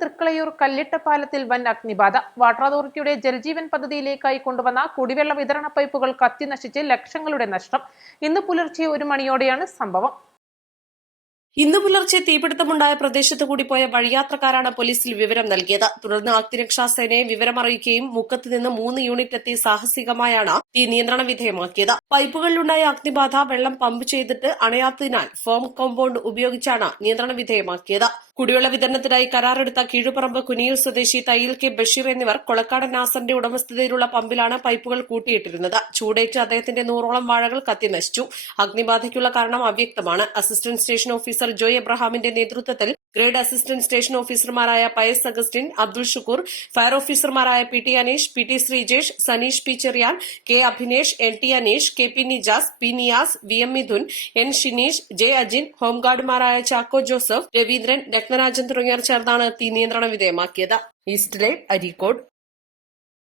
തൃക്കളയൂർ കല്ലിട്ടപ്പാലത്തിൽ വൻ അഗ്നിബാധ. വാട്ടർ അതോറിറ്റിയുടെ ജൽജീവൻ പദ്ധതിയിലേക്കായി കൊണ്ടുവന്ന കുടിവെള്ള വിതരണ പൈപ്പുകൾ കത്തി നശിച്ച് ലക്ഷങ്ങളുടെ നഷ്ടം. ഇന്ന് പുലർച്ചെ 1 മണിയോടെയാണ് സംഭവം. ഇന്ന് പുലർച്ചെ തീപിടുത്തമുണ്ടായ പ്രദേശത്തു കൂടി പോയ വഴിയാത്രക്കാരാണ് പോലീസിൽ വിവരം നൽകിയത്. തുടർന്ന് അഗ്നിരക്ഷാസേനയെ വിവരമറിയിക്കുകയും മുക്കത്ത് നിന്ന് 3 യൂണിറ്റ് എത്തി സാഹസികമായാണ് തീ നിയന്ത്രണ വിധേയമാക്കിയത്. പൈപ്പുകളിലുണ്ടായ അഗ്നിബാധ വെള്ളം പമ്പ് ചെയ്തിട്ട് അണയാത്തതിനാൽ ഫോം കോമ്പൌണ്ട് ഉപയോഗിച്ചാണ് നിയന്ത്രണ വിധേയമാക്കിയത്. കുടിവെള്ള വിതരണത്തിനായി കരാറെടുത്ത കീഴുപറമ്പ് കുനിയിൽ സ്വദേശി തയ്യിൽ കെ ബഷീർ എന്നിവർ കൊളക്കാടൻ നാസറിന്റെ ഉടമസ്ഥതയിലുള്ള പമ്പിലാണ് പൈപ്പുകൾ കൂട്ടിയിട്ടിരുന്നത്. ചൂടേറ്റ് അദ്ദേഹത്തിന്റെ 100ഓളം വാഴകൾ കത്തിനശിച്ചു. അഗ്നിബാധയ്ക്കുള്ള കാരണം അവ്യക്തമാണ്. അസിസ്റ്റന്റ് സ്റ്റേഷൻ ഓഫീസർ ജോയ് എബ്രഹാമിന്റെ നേതൃത്വത്തിൽ ഗ്രേഡ് അസിസ്റ്റന്റ് സ്റ്റേഷൻ ഓഫീസർമാരായ പയസ് അഗസ്റ്റിൻ, അബ്ദുൾ ഷുക്കൂർ, ഫയർ ഓഫീസർമാരായ P T Aneesh, P T Sreejesh, Saneesh P Cherian, K Abhinesh, N T Aneesh, K P Nijas, P Niyas, V M Mithun, N Shineesh, J Ajin, ഹോംഗാർഡുമാരായ ചാക്കോ ജോസഫ്, രവീന്ദ്രൻ, രത്നരാജൻ തുടങ്ങിയവർ ചേർന്നാണ് തീ നിയന്ത്രണ വിധേയമാക്കിയത്. East live, Areekode.